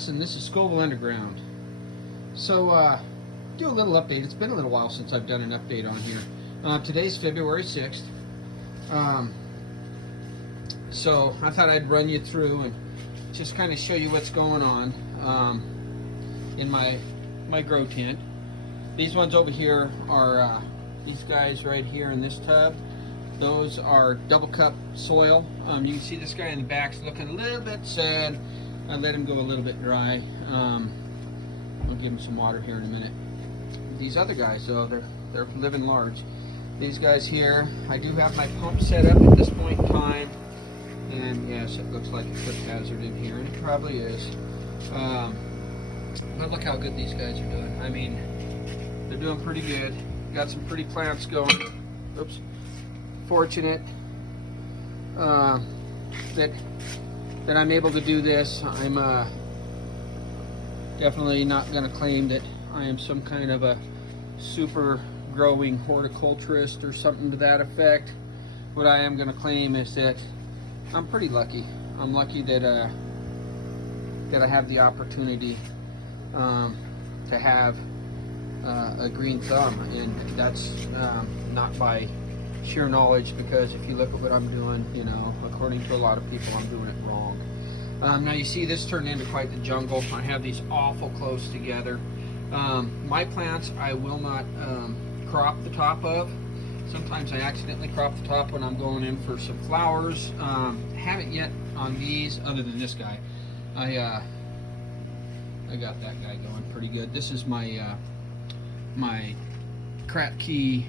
Russ, and this is Scoville Underground. So, do a little update. It's been a little while since I've done an update on here. Today's February 6th. So I thought I'd run you through and just kind of show you what's going on in my grow tent. These ones over here are these guys right here in this tub. Those are double cup soil. You can see this guy in the back's looking a little bit sad. I let him go a little bit dry. I'll give him some water here in a minute. These other guys, though, they're living large. These guys here, I do have my pump set up at this point in time. And yes, it looks like a trip hazard in here, and it probably is. But look how good these guys are doing. I mean, they're doing pretty good. Got some pretty plants going. Oops. Fortunate that I'm able to do this. I'm definitely not going to claim that I am some kind of a super growing horticulturist or something to that effect. What I am going to claim is that I'm pretty lucky. I'm lucky that I have the opportunity to have a green thumb, and that's not by sheer knowledge, because if you look at what I'm doing, you know, according to a lot of people, I'm doing it wrong. Now you see this turned into quite the jungle. I have these awful close together. My plants I will not crop the top of. Sometimes I accidentally crop the top when I'm going in for some flowers. Haven't yet on these, other than this guy. I got that guy going pretty good. This is my my Crap Key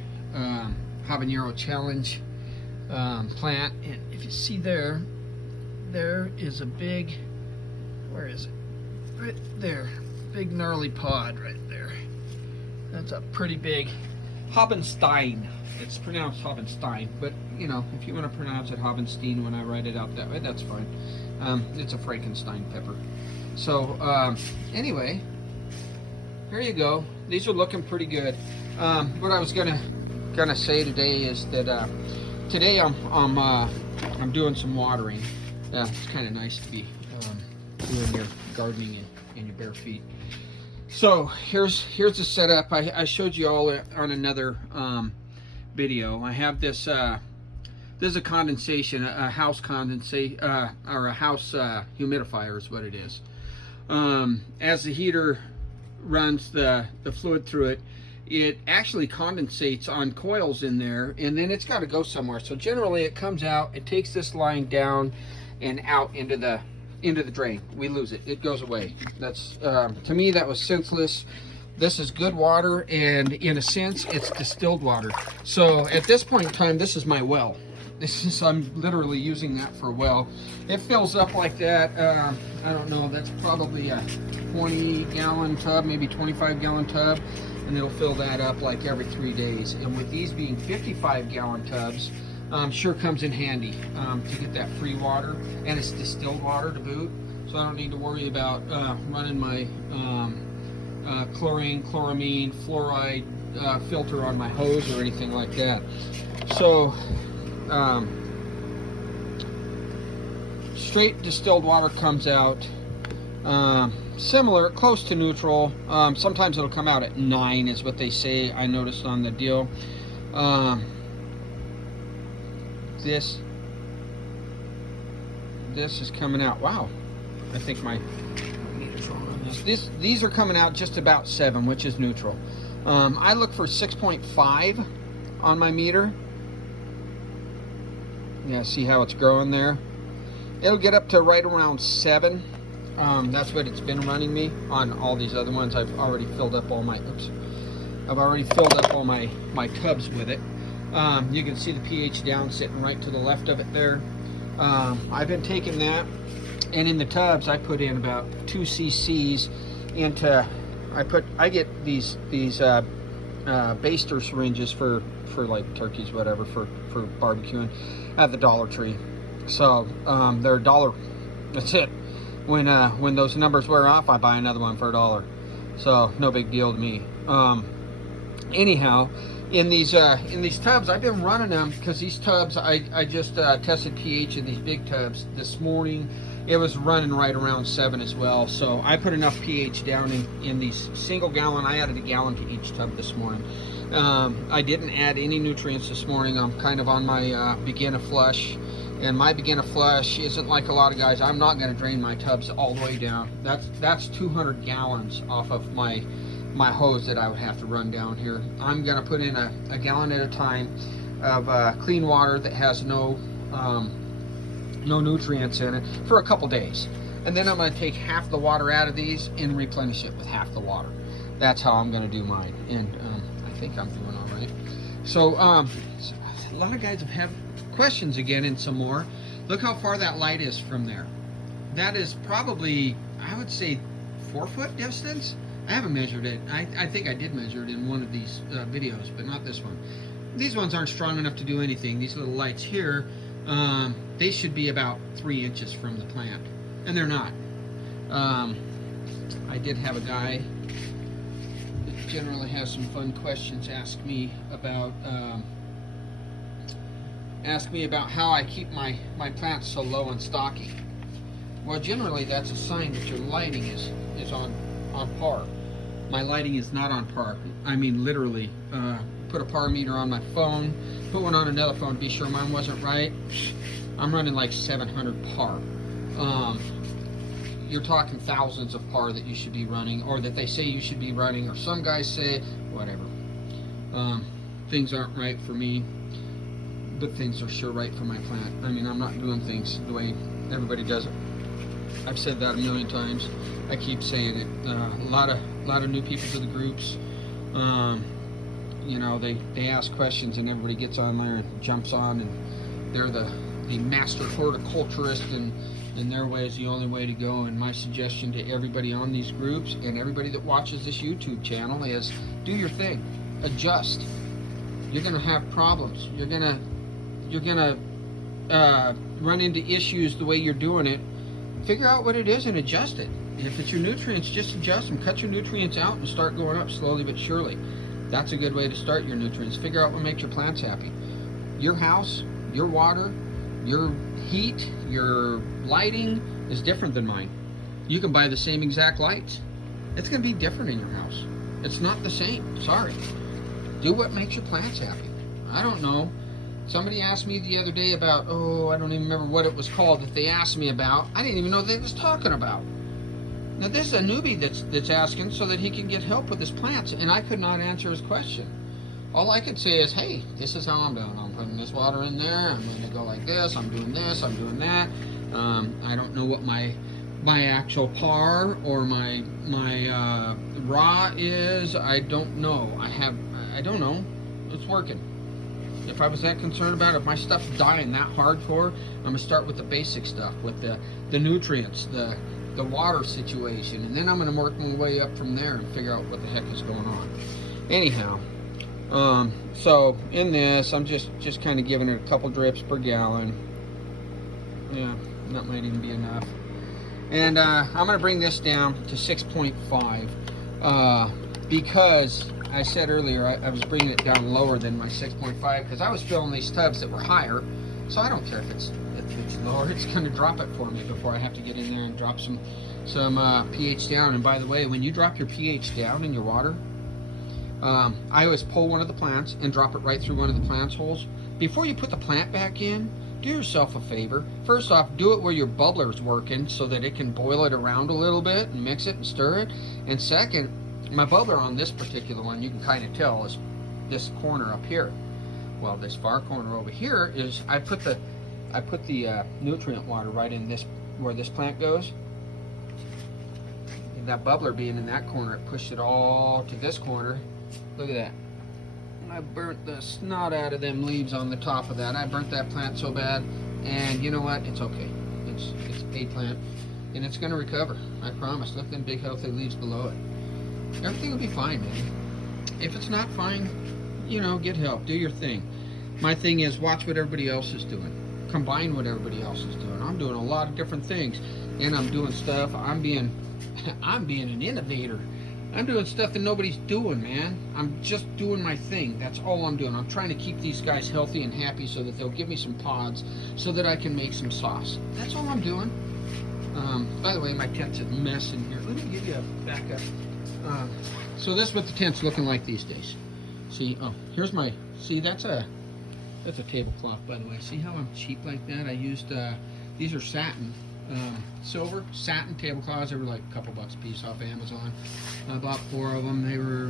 Habanero Challenge plant, and if you see there is a big, where is it? Right there, big gnarly pod right there. That's a pretty big Habenstein. It's pronounced Habenstein, but you know, if you want to pronounce it Habenstein when I write it out that way, that's fine. It's a Frankenstein pepper. So anyway, here you go. These are looking pretty good. What I was gonna say today is that today I'm doing some watering. It's kind of nice to be doing your gardening in your bare feet. So here's the setup. I showed you all on another video. I have this. This is a condensation, a house condensate, or a house humidifier is what it is. As the heater runs the fluid through it, it actually condensates on coils in there, and then it's got to go somewhere. So generally it comes out, it takes this line down and out into the drain. We lose it. It goes away. That's to me, that was senseless. This is good water, and in a sense it's distilled water. So at this point in time, this is my well. I'm literally using that for a well. It fills up like that. I don't know, that's probably a 20-gallon tub, maybe 25-gallon tub, and it'll fill that up like every 3 days. And with these being 55-gallon tubs, sure comes in handy to get that free water, and it's distilled water to boot, so I don't need to worry about running my chlorine, chloramine, fluoride filter on my hose or anything like that. So straight distilled water comes out similar, close to neutral. Sometimes it'll come out at 9 is what they say. I noticed on the deal. This is coming out. Wow, I think my meter's wrong on this. These are coming out just about 7, which is neutral. I look for 6.5 on my meter. Yeah, see how it's growing there? It'll get up to right around 7. That's what it's been running me on all these other ones. I've already filled up all my my tubs with it. You can see the pH down sitting right to the left of it there. I've been taking that, and in the tubs I put in about 2 cc's into. I get these baster syringes for like turkeys, whatever, for barbecuing at the Dollar Tree. So they're $1. That's it. When those numbers wear off, I buy another one for $1. So no big deal to me. Anyhow, in these tubs. I've been running them because these tubs, I just tested pH in these big tubs this morning. It was running right around 7 as well. So I put enough pH down in these single gallon. I added a gallon to each tub this morning. I didn't add any nutrients this morning. I'm kind of on my beginner flush. And my beginner flush isn't like a lot of guys. I'm not going to drain my tubs all the way down. That's 200 gallons off of my hose that I would have to run down here. I'm going to put in a gallon at a time of clean water that has no nutrients in it for a couple days. And then I'm going to take half the water out of these and replenish it with half the water. That's how I'm going to do mine. And I think I'm doing all right. So a lot of guys have questions again and some more. Look how far that light is from there. That is probably, I would say, 4 foot distance. I haven't measured it. I think I did measure it in one of these videos, but not this one. These ones aren't strong enough to do anything. These little lights here, they should be about 3 inches from the plant, and they're not. I did have a guy that generally has some fun questions ask me about how I keep my plants so low and stocky. Well, generally that's a sign that your lighting is on par. My lighting is not on par. I mean, literally, put a par meter on my phone, put one on another phone to be sure mine wasn't right. I'm running like 700 par. You're talking thousands of par that you should be running, or that they say you should be running, or some guys say, whatever. Things aren't right for me, but things are sure right for my plant. I mean, I'm not doing things the way everybody does it. I've said that a million times. I keep saying it. A lot of new people to the groups. You know, they ask questions and everybody gets on there and jumps on, and they're the master horticulturist, and their way is the only way to go. And my suggestion to everybody on these groups and everybody that watches this YouTube channel is do your thing. Adjust. You're gonna have problems. You're gonna run into issues the way you're doing it. Figure out what it is and adjust it. If it's your nutrients, just adjust them. Cut your nutrients out and start going up slowly but surely. That's a good way to start your nutrients. Figure out what makes your plants happy. Your house, your water, your heat, your lighting is different than mine. You can buy the same exact lights. It's going to be different in your house. It's not the same. Sorry. Do what makes your plants happy. I don't know. Somebody asked me the other day about, I don't even remember what it was called that they asked me about. I didn't even know they was talking about. Now this is a newbie that's asking so that he can get help with his plants, and I could not answer his question. All I could say is, hey, this is how I'm doing. I'm putting this water in there. I'm going to go like this. I'm doing this. I'm doing that. I don't know what my actual par or my raw is. I don't know. I don't know. It's working. If I was that concerned about it, if my stuff's dying that hardcore, I'm going to start with the basic stuff, with the nutrients, the water situation, and then I'm going to work my way up from there and figure out what the heck is going on. Anyhow, so in this, I'm just kind of giving it a couple drips per gallon. Yeah, that might even be enough. And I'm going to bring this down to 6.5 because I said earlier I was bringing it down lower than my 6.5 because I was filling these tubs that were higher. So I don't care if it's lower. It's going to drop it for me before I have to get in there and drop some pH down. And by the way, when you drop your pH down in your water, I always pull one of the plants and drop it right through one of the plant's holes. Before you put the plant back in, do yourself a favor. First off, do it where your bubbler's working so that it can boil it around a little bit and mix it and stir it. And second, my bubbler on this particular one, you can kind of tell, is this corner up here. Well, this far corner over here is I put the nutrient water right in this where this plant goes. And that bubbler being in that corner, it pushed it all to this corner. Look at that. I burnt the snot out of them leaves on the top of that. I burnt that plant so bad, and you know what? It's okay. It's a plant, and it's going to recover. I promise. Look at them big healthy leaves below it. Everything will be fine, man. If it's not fine, you know, get help. Do your thing. My thing is watch what everybody else is doing. Combine what everybody else is doing. I'm doing a lot of different things, and I'm doing stuff. I'm being an innovator. I'm doing stuff that nobody's doing, man. I'm just doing my thing. That's all I'm doing. I'm trying to keep these guys healthy and happy so that they'll give me some pods so that I can make some sauce. That's all I'm doing. By the way, my tent's a mess in here. Let me give you a backup. So this is what the tent's looking like these days. See, oh, here's my, see, that's a tablecloth, by the way. See how I'm cheap like that? I used, these are satin. Silver satin tablecloths. They were like a couple bucks a piece off Amazon. I bought 4 of them. They were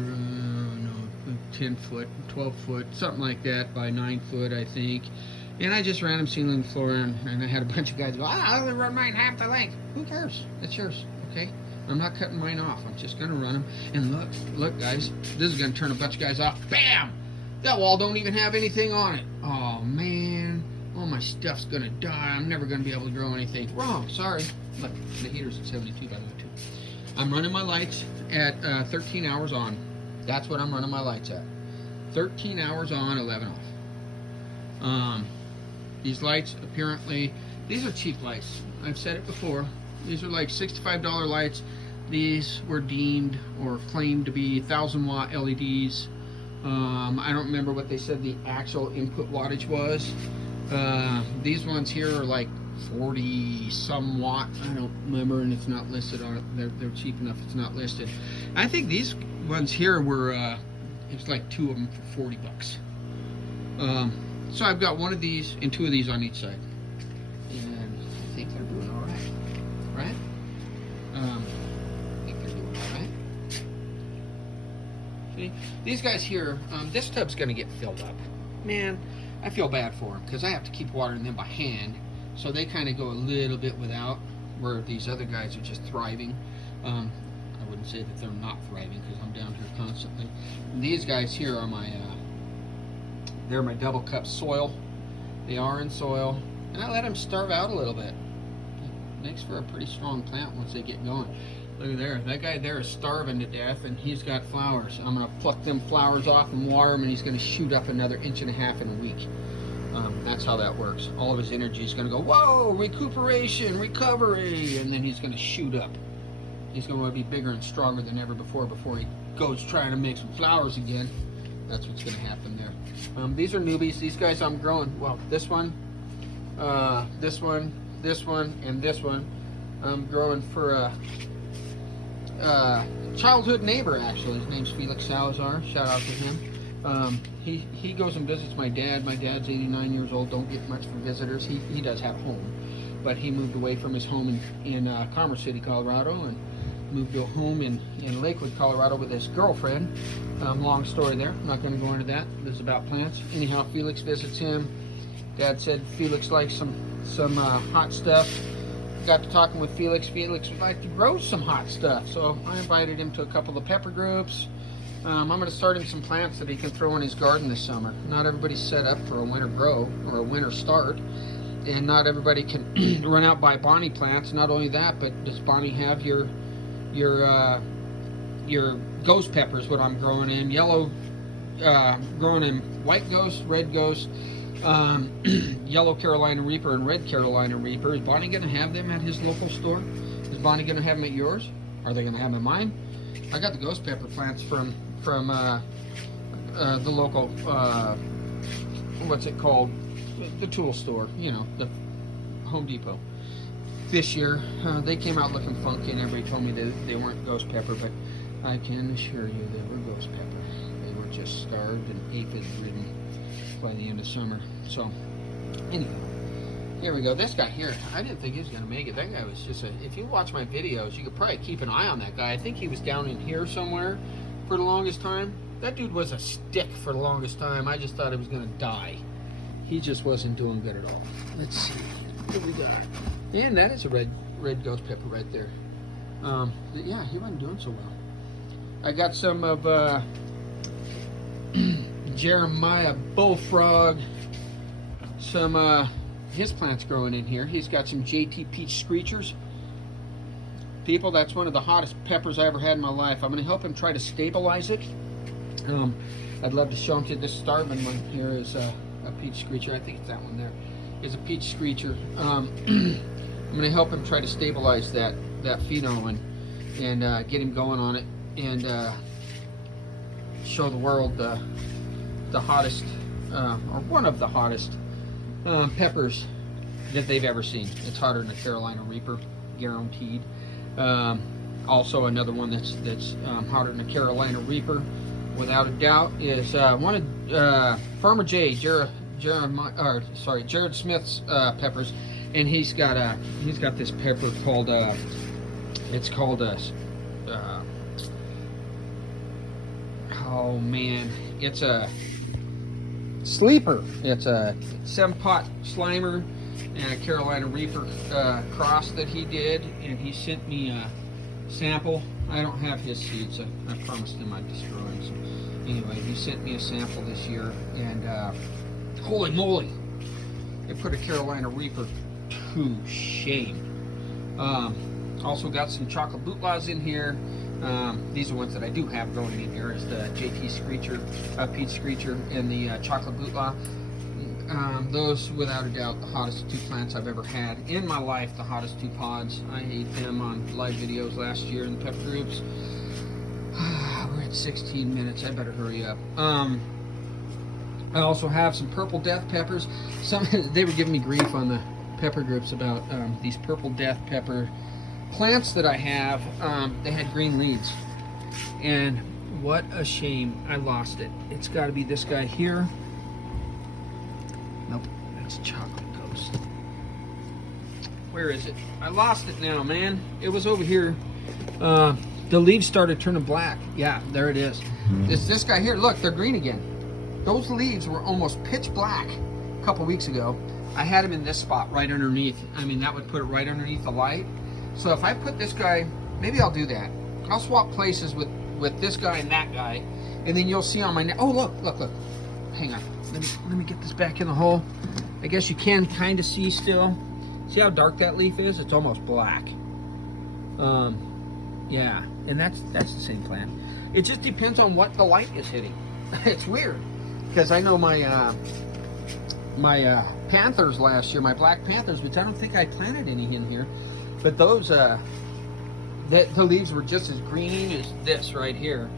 10 foot, 12 foot, something like that, by 9 foot, I think. And I just ran them ceiling to floor, and I had a bunch of guys go, I only run mine half the length. Who cares? It's yours, okay? I'm not cutting mine off. I'm just gonna run them. And look, guys, this is gonna turn a bunch of guys off. Bam! That wall don't even have anything on it. Oh man. All my stuff's gonna die. I'm never gonna be able to grow anything. Wrong, sorry. Look, the heater's at 72 by the way too. I'm running my lights at 13 hours on. That's what I'm running my lights at. 13 hours on, 11 off. These lights, apparently, these are cheap lights. I've said it before. These are like $65 lights. These were deemed or claimed to be 1,000 watt LEDs. I don't remember what they said the actual input wattage was. These ones here are like 40 some watt. I don't remember, and it's not listed on it. They're cheap enough it's not listed. I think these ones here were it was like 2 of them for 40 bucks. So I've got 1 of these and 2 of these on each side, and I think they're doing all right, right? I think they're doing all right. See, these guys here, this tub's gonna get filled up, man. I feel bad for them because I have to keep watering them by hand, so they kind of go a little bit without, where these other guys are just thriving. I wouldn't say that they're not thriving because I'm down here constantly. And these guys here are my, they're my double cup soil. They are in soil, and I let them starve out a little bit. It makes for a pretty strong plant once they get going. Look at there, that guy there is starving to death, and he's got flowers. I'm gonna pluck them flowers off and water them, and he's gonna shoot up another 1.5 inches in a week. That's how that works. All of his energy is gonna go, whoa, recuperation, recovery, and then he's gonna shoot up. He's gonna want to be bigger and stronger than ever before he goes trying to make some flowers again. That's what's gonna happen there. These are newbies. These guys I'm growing. Well, this one, this one, this one, and this one. I'm growing for a childhood neighbor, actually. His name's Felix Salazar. Shout out to him. He goes and visits my dad. My dad's 89 years old. Don't get much for visitors. He does have a home, but he moved away from his home in Commerce City, Colorado, and moved to a home in Lakewood, Colorado with his girlfriend. Long story there. I'm not going to go into that. This is about plants. Anyhow, Felix visits him. Dad said Felix likes some hot stuff. Got to talking with Felix. Felix would like to grow some hot stuff, so I invited him to a couple of pepper groups. I'm going to start him some plants that he can throw in his garden this summer. Not everybody's set up for a winter grow or a winter start, and not everybody can run out buy Bonnie plants. Not only that, but does Bonnie have your ghost peppers? What I'm growing in yellow, growing in white ghost, red ghost. Yellow Carolina Reaper and Red Carolina Reaper. Is Bonnie going to have them at his local store? Is Bonnie going to have them at yours? Are they going to have them at mine? I got the ghost pepper plants from the local, what's it called? The tool store, you know, the Home Depot. This year, they came out looking funky, and everybody told me that they weren't ghost pepper, but I can assure you they were ghost pepper. They were just starved and aphid-ridden by the end of summer. So anyway, here we go. This guy here, I didn't think he was going to make it. That guy was just if you watch my videos, you could probably keep an eye on that guy. I think he was down in here somewhere for the longest time. That dude was a stick for the longest time. I just thought he was going to die. He just wasn't doing good at all. Let's see what we got. And that is a red ghost pepper right there. Yeah, he wasn't doing so well. I got some of Jeremiah Bullfrog, some his plants growing in here. He's got some JT Peach Screechers. People, that's one of the hottest peppers I ever had in my life. I'm going to help him try to stabilize it. I'd love to show him to this starving one here is a peach screecher. I think it's that one there. Is a peach screecher. I'm going to help him try to stabilize that pheno and get him going on it. and show the world the hottest, or one of the hottest peppers that they've ever seen. It's hotter than a Carolina Reaper, guaranteed. Also, another one that's hotter than a Carolina Reaper, without a doubt, is one of Farmer J, Jared Smith's peppers, and he's got this pepper called it's called oh man, it's a sleeper. It's a 7-pot Slimer and a Carolina Reaper cross that he did, and he sent me a sample. I don't have his seeds. I promised him I'd destroy them. So anyway, he sent me a sample this year, and holy moly, it put a Carolina Reaper to shame. Also got some chocolate bootlaws in here. These are ones that I do have growing in here, is the JT Screecher, Pete Screecher, and the chocolate bootlaw. Those, without a doubt, the hottest 2 plants I've ever had in my life. The hottest 2 pods. I ate them on live videos last year in the pep groups. We're at 16 minutes. I better hurry up. I also have some purple death peppers. They were giving me grief on the pepper groups about these purple death pepper plants that I have. They had green leaves, and what a shame I lost it. It's got to be this guy here. Nope, that's Chocolate Ghost. Where is it? I lost it now, man. It was over here. The leaves started turning black. Yeah, there it is. It's this guy here. Look, they're green again. Those leaves were almost pitch black a couple weeks ago. I had them in this spot right underneath. I mean, that would put it right underneath the light. So if I put this guy, maybe I'll do that. I'll swap places with this guy and that guy, and then you'll see on my oh, look. Hang on. Let me get this back in the hole. I guess you can kind of see still. See how dark that leaf is? It's almost black. Yeah, and that's the same plant. It just depends on what the light is hitting. It's weird, because I know my panthers last year, my black panthers, which I don't think I planted any in here, but those the leaves were just as green as this right here.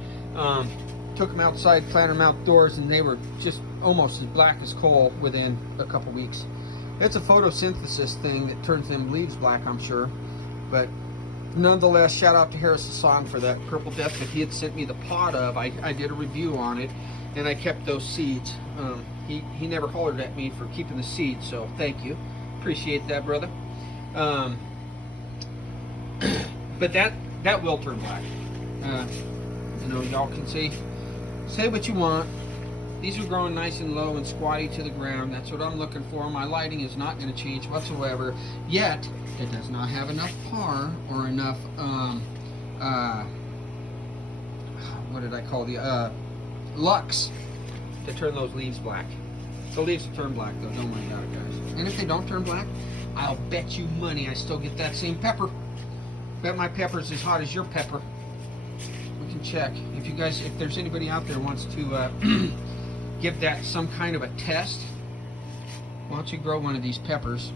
Took them outside, planted them outdoors, and they were just almost as black as coal within a couple weeks. It's a photosynthesis thing that turns them leaves black, I'm sure. But nonetheless, shout out to Harris Hassan for that purple death that he had sent me the pot of. I did a review on it, and I kept those seeds. He never hollered at me for keeping the seeds, so thank you. Appreciate that, brother. But that will turn black. You know, y'all can say what you want. These are growing nice and low and squatty to the ground. That's what I'm looking for. My lighting is not going to change whatsoever. Yet, it does not have enough par or enough, what did I call the, lux to turn those leaves black. The leaves will turn black though, don't worry about it, guys. And if they don't turn black, I'll bet you money I still get that same pepper. Bet my pepper's as hot as your pepper. We can check. If you guys, if there's anybody out there who wants to give that some kind of a test, why don't you grow one of these peppers?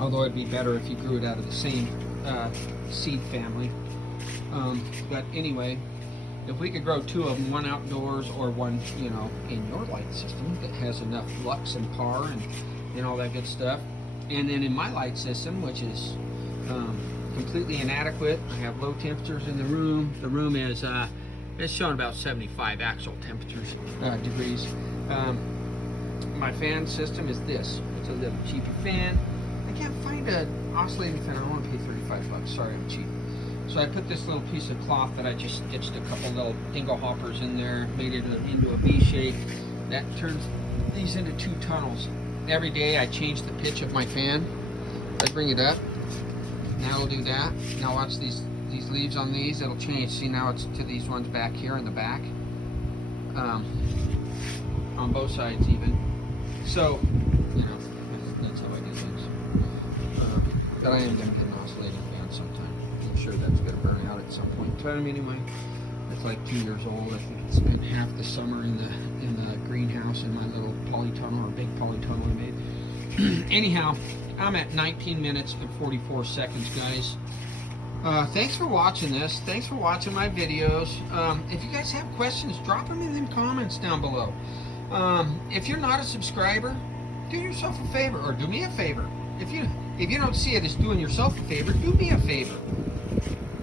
Although it'd be better if you grew it out of the same seed family. But anyway, if we could grow 2 of them, one outdoors or one, you know, in your light system that has enough lux and par and all that good stuff, and then in my light system, which is completely inadequate, I have low temperatures in the room. The room is it's showing about 75 actual temperatures degrees. My fan system is this. It's a little cheaper fan. I can't find an oscillating fan. I don't want to pay 35 bucks. Sorry, I'm cheap. So I put this little piece of cloth that I just stitched a couple little dingle hoppers in there, made it into a V shape. That turns these into 2 tunnels. Every day I change the pitch of my fan. I bring it up. Now it'll do that. Now watch these leaves on these. It'll change. See, now it's to these ones back here in the back. On both sides even. So, you know, that's how I do things. But I am going to get an oscillating fan sometime. I'm sure that's going to burn out at some point in time anyway. It's like 2 years old. I think it spent half the summer in the greenhouse in my little polytunnel, or big polytunnel I made. Anyhow, I'm at 19 minutes and 44 seconds, guys. Thanks for watching this. Thanks for watching my videos. If you guys have questions, drop them in the comments down below. If you're not a subscriber, do yourself a favor, or do me a favor. If you don't see it as doing yourself a favor, do me a favor.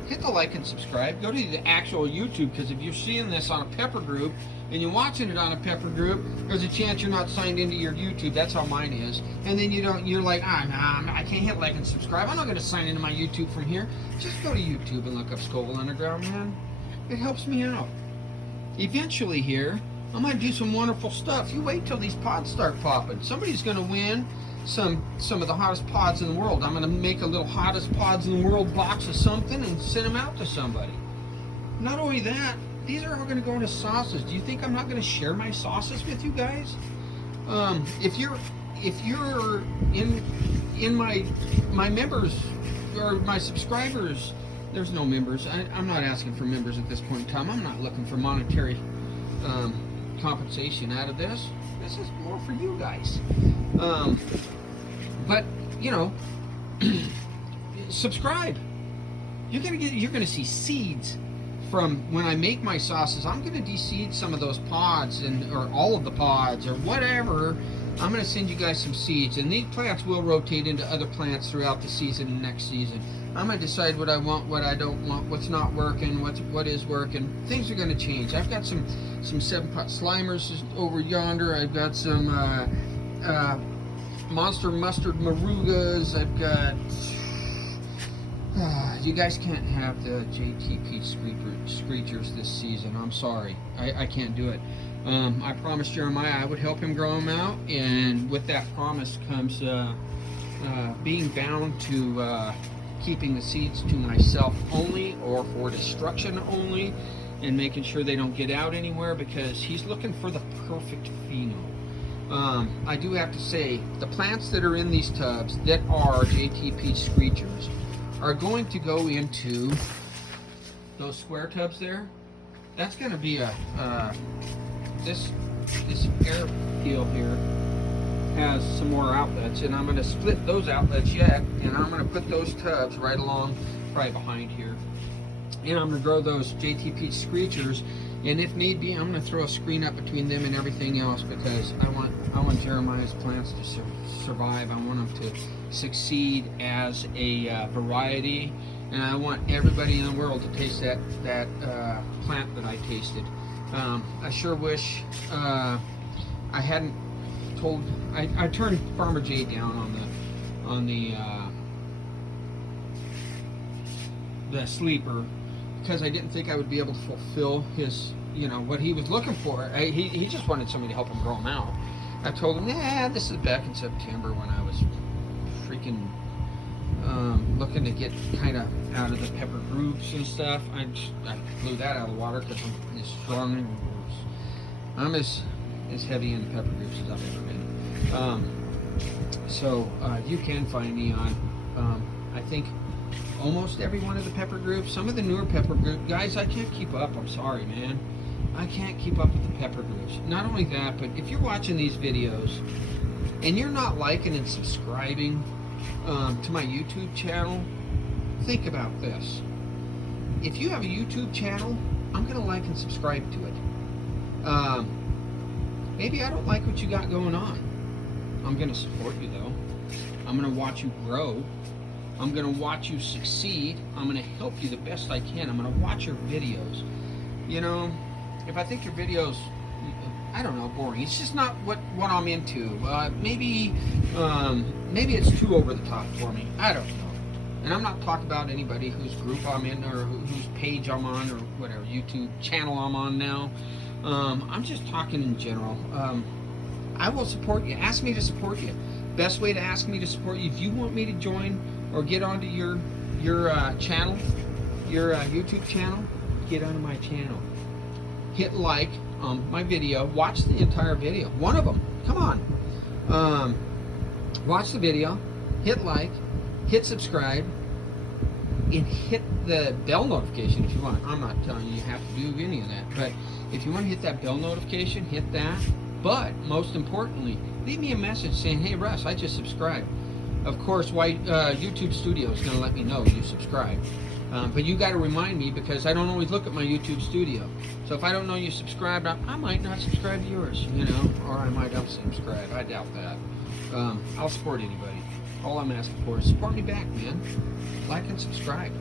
Hit the like and subscribe. Go to the actual YouTube, because if you're seeing this on a pepper group and you're watching it on a pepper group, there's a chance you're not signed into your YouTube. That's how mine is. And then you're like, nah, I can't hit like and subscribe. I'm not going to sign into my YouTube from here. Just go to YouTube and look up Scoville Underground, man. It helps me out. Eventually here, I'm going to do some wonderful stuff. You wait till these pods start popping. Somebody's going to win some of the hottest pods in the world. I'm going to make a little hottest pods in the world box of something and send them out to somebody. Not only that, these are all going to go into sauces. Do you think I'm not going to share my sauces with you guys? If you're in my members or my subscribers, there's no members. I'm not asking for members at this point in time. I'm not looking for monetary compensation out of this. This is more for you guys. But you know, subscribe. You're gonna see seeds from when I make my sauces. I'm gonna de-seed some of those pods or all of the pods or whatever. I'm gonna send you guys some seeds, and these plants will rotate into other plants throughout the season and next season. I'm gonna decide what I want, what I don't want, what's not working, what is working. Things are gonna change. I've got some 7-pot slimers over yonder. I've got some monster mustard marugas. I've got you guys can't have the JTP screechers this season. I'm sorry, I can't do it. I promised Jeremiah I would help him grow them out, and with that promise comes being bound to keeping the seeds to myself only, or for destruction only, and making sure they don't get out anywhere, because he's looking for the perfect pheno. I do have to say, the plants that are in these tubs that are JTP screechers are going to go into those square tubs there. That's going to be this air peel here has some more outlets, and I'm going to split those outlets yet, and I'm going to put those tubs right along, probably behind here, and I'm going to grow those JTP screechers, and if need be, I'm going to throw a screen up between them and everything else, because I want Jeremiah's plants to survive. I want them to succeed as a variety, and I want everybody in the world to taste that plant that I tasted. I sure wish I hadn't told. I turned Farmer J down on the sleeper, because I didn't think I would be able to fulfill his, what he was looking for. He just wanted somebody to help him grow them out. I told him, this is back in September when I was freaking looking to get kind of out of the pepper groups and stuff. I blew that out of the water, because I'm as strong and I'm as heavy in the pepper groups as I've ever been. So you can find me on, I think, almost every one of the pepper groups. Some of the newer pepper group guys, I can't keep up. I'm sorry, man. I can't keep up with the pepper groups. Not only that, but if you're watching these videos and you're not liking and subscribing to my YouTube channel, think about this. If you have a YouTube channel, I'm going to like and subscribe to it. Maybe I don't like what you got going on. I'm going to support you, though. I'm going to watch you grow. I'm going to watch you succeed. I'm going to help you the best I can. I'm going to watch your videos. If I think your videos, I don't know, boring, it's just not what I'm into. Maybe it's too over the top for me. I don't know. And I'm not talking about anybody whose group I'm in, or whose page I'm on, or whatever YouTube channel I'm on now. I'm just talking in general. I will support you. Ask me to support you. Best way to ask me to support you, if you want me to join or get onto your channel, your YouTube channel, get onto my channel. Hit like on my video. Watch the entire video. One of them. Come on. Watch the video. Hit like. Hit subscribe. And hit the bell notification if you want. I'm not telling you have to do any of that. But if you want to hit that bell notification, hit that. But most importantly, leave me a message saying, hey Russ, I just subscribed. Of course, YouTube Studio is going to let me know you subscribed. But you got to remind me, because I don't always look at my YouTube studio. So if I don't know you subscribed, I might not subscribe to yours, you know, or I might unsubscribe. I doubt that. I'll support anybody. All I'm asking for is support me back, man. Like and subscribe.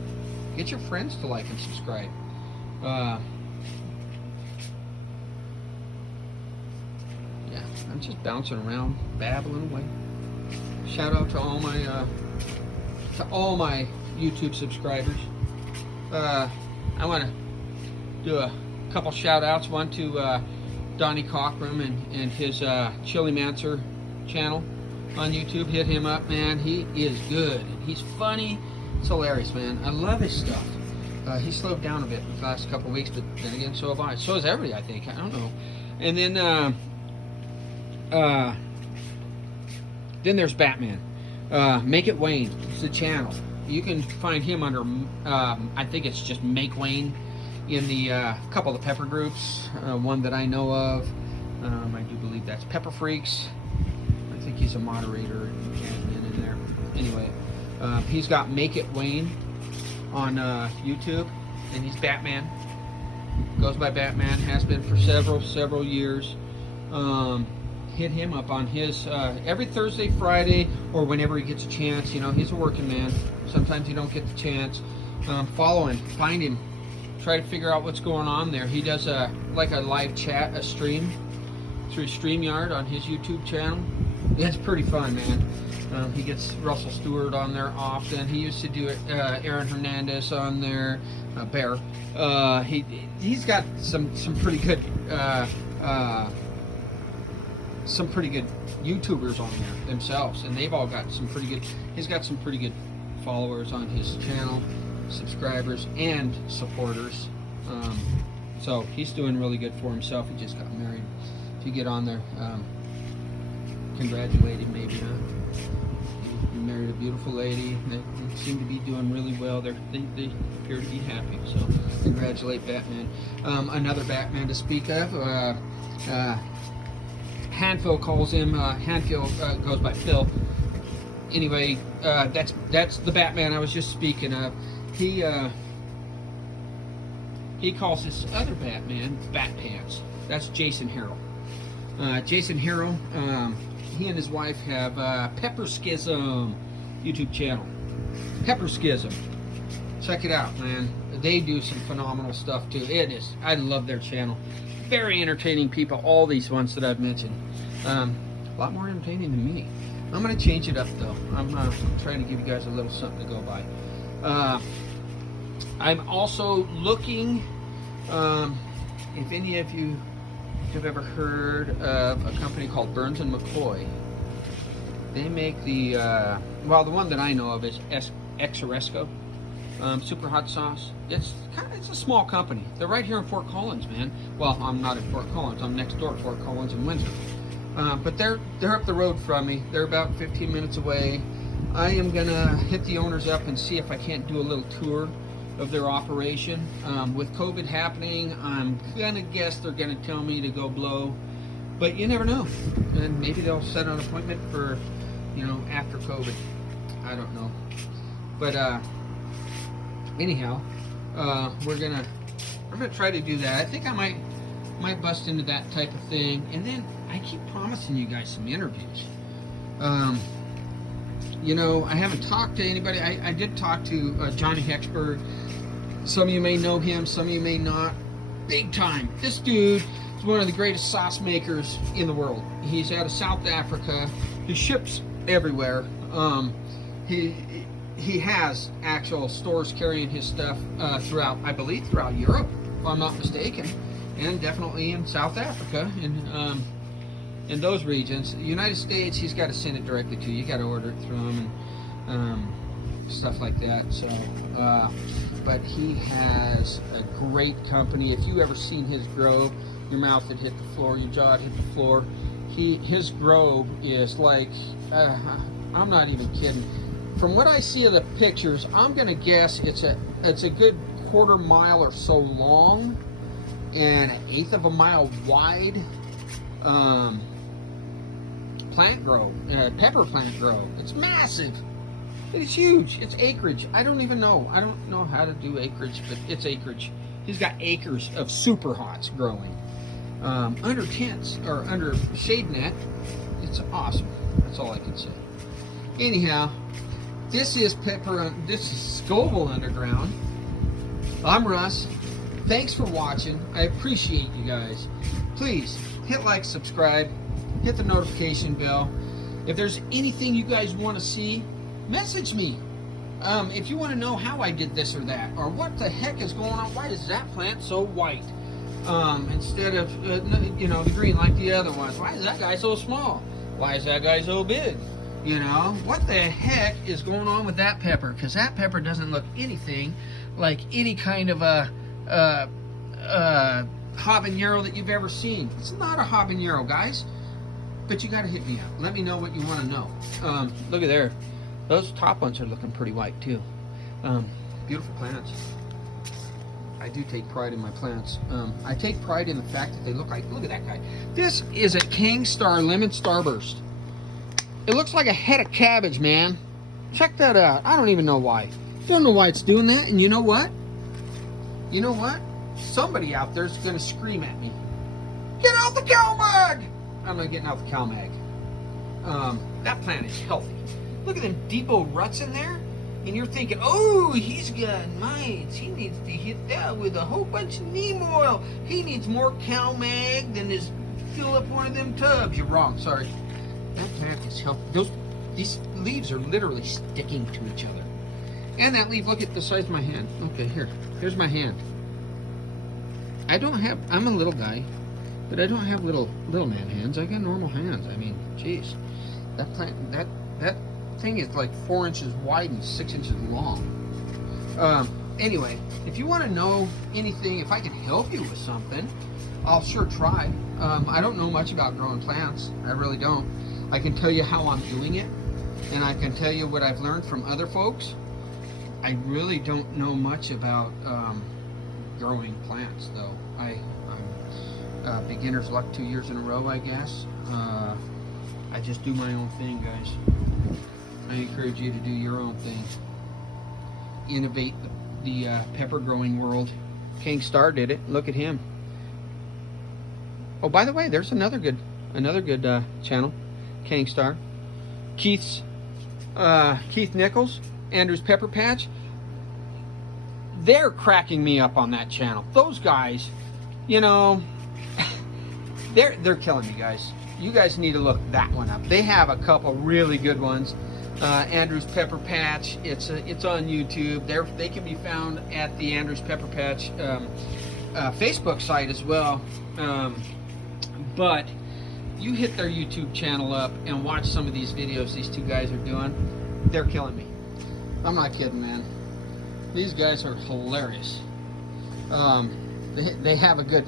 Get your friends to like and subscribe. Yeah, I'm just bouncing around, babbling away. Shout out to all my YouTube subscribers. I want to do a couple shout outs. One to Donnie Cockrum and his Chili Mancer channel on YouTube. Hit him up, man. He is good. He's funny. It's hilarious, man. I love his stuff. He slowed down a bit the last couple of weeks, but then again, so have I. So has everybody, I think. I don't know. And then there's Batman. Make It Wayne. It's the channel. You can find him under, I think it's just Make Wayne in the couple of the Pepper groups. One that I know of. I do believe that's Pepper Freaks. I think he's a moderator and admin in there. Anyway, he's got Make It Wayne on YouTube, and he's Batman. Goes by Batman, has been for several years. Hit him up on his every Thursday, Friday, or whenever he gets a chance. You know, he's a working man. Sometimes you don't get the chance. Follow him, find him, try to figure out what's going on there. He does a live chat, a stream through StreamYard on his YouTube channel. It's pretty fun, man. He gets Russell Stewart on there often. He used to do it, Aaron Hernandez on there, Bear. He's got some pretty good YouTubers on there themselves, and they've all got some pretty good. He's got some pretty good followers on his channel, subscribers and supporters. So he's doing really good for himself. He just got married. If you get on there, congratulate him, maybe, huh? He married a beautiful lady. They seem to be doing really well. They appear to be happy. So congratulate Batman. Another Batman to speak of. Hanfield calls him. Hanfield goes by Phil. Anyway, that's the Batman I was just speaking of. He calls this other Batman Bat Pants. That's Jason Harrell. Jason Harrell, he and his wife have Pepper Schism YouTube channel. Pepper Schism. Check it out, man. They do some phenomenal stuff too. I love their channel. Very entertaining people, all these ones that I've mentioned. A lot more entertaining than me. I'm going to change it up though. I'm trying to give you guys a little something to go by. I'm also looking, if any of you have ever heard of a company called Burns & McCoy. They make the the one that I know of is Exoresco. Super hot sauce. It's a small company. They're right here in Fort Collins, man. Well, I'm not in Fort Collins. I'm next door to Fort Collins in Windsor. But they're up the road from me. They're about 15 minutes away. I am gonna hit the owners up and see if I can't do a little tour of their operation. With COVID happening, I'm gonna guess they're gonna tell me to go blow, but you never know. And maybe they'll set an appointment for, after COVID. I don't know. But anyhow, we're gonna try to do that. I think I might bust into that type of thing, and then I keep promising you guys some interviews. I haven't talked to anybody. I did talk to Johnny Hexberg. Some of you may know him, some of you may not. Big time. This dude is one of the greatest sauce makers in the world. He's out of South Africa. He ships everywhere. He has actual stores carrying his stuff throughout Europe, if I'm not mistaken, and definitely in South Africa, in those regions. The United States, he's got to send it directly to you. You got to order it through him and stuff like that. So, but he has a great company. If you ever seen his grow, your mouth would hit the floor, your jaw would hit the floor. His grow is like, I'm not even kidding. From what I see of the pictures, I'm gonna guess it's a good quarter mile or so long and 1/8 of a mile wide. Plant grow, pepper plant grow. It's massive. It's huge. It's acreage. I don't even know. I don't know how to do acreage, but it's acreage. He's got acres of super hots growing under tents or under shade net. It's awesome. That's all I can say. Anyhow, this is this is Scoville Underground. I'm Russ. Thanks for watching. I appreciate you guys. Please hit like, subscribe, hit the notification bell. If there's anything you guys want to see, message me. If you want to know how I did this or that, or what the heck is going on, why is that plant so white instead of the green like the other ones? Why is that guy so small? Why is that guy so big? You know, what the heck is going on with that pepper? Because that pepper doesn't look anything like any kind of a habanero that you've ever seen. It's not a habanero, guys. But you got to hit me up. Let me know what you want to know. Look at there. Those top ones are looking pretty white too. Beautiful plants. I do take pride in my plants. I take pride in the fact that they look like, look at that guy. This is a King Star Lemon Starburst. It looks like a head of cabbage, man. Check that out. I don't even know why. Don't know why it's doing that. And you know what? You know what? Somebody out there is going to scream at me. Get out the CalMag! I'm not getting out the CalMag. That plant is healthy. Look at them depot ruts in there. And you're thinking, oh, he's got mites. He needs to hit that with a whole bunch of neem oil. He needs more CalMag than is fill up one of them tubs. You're wrong, sorry. That plant is healthy. These leaves are literally sticking to each other. And that leaf, look at the size of my hand. Okay, here's my hand. I'm a little guy, but I don't have little man hands. I got normal hands. I mean, geez, that plant, that thing is like 4 inches wide and 6 inches long. Anyway, if you want to know anything, if I can help you with something, I'll sure try. I don't know much about growing plants. I really don't. I can tell you how I'm doing it, and I can tell you what I've learned from other folks. I really don't know much about growing plants, though. I'm beginner's luck 2 years in a row, I guess. I just do my own thing, guys. I encourage you to do your own thing. Innovate the pepper growing world. King Star did it. Look at him. Oh, by the way, there's another good channel, King Star. Keith Nichols, Andrew's Pepper Patch. They're cracking me up on that channel. Those guys, you know, they're killing me, guys. You guys need to look that one up. They have a couple really good ones. Andrew's Pepper Patch. It's on YouTube. They can be found at the Andrew's Pepper Patch Facebook site as well. But you hit their YouTube channel up and watch some of these videos these two guys are doing. They're killing me. I'm not kidding, man. These guys are hilarious. They have a good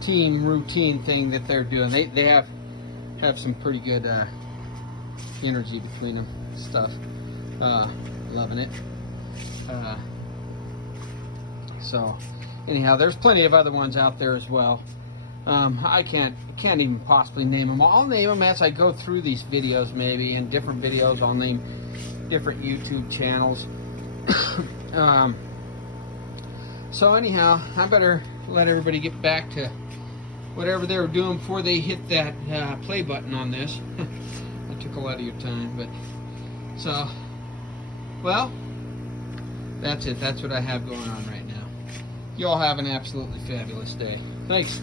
team routine thing that they're doing. They have some pretty good energy between them. Stuff. Loving it. So anyhow, there's plenty of other ones out there as well. I can't even possibly name them all. I'll name them as I go through these videos, maybe in different videos. I'll name different YouTube channels. So anyhow, I better let everybody get back to whatever they were doing before they hit that play button on this. I took a lot of your time, but so, well, that's it. That's what I have going on right now. You all have an absolutely fabulous day. Thanks.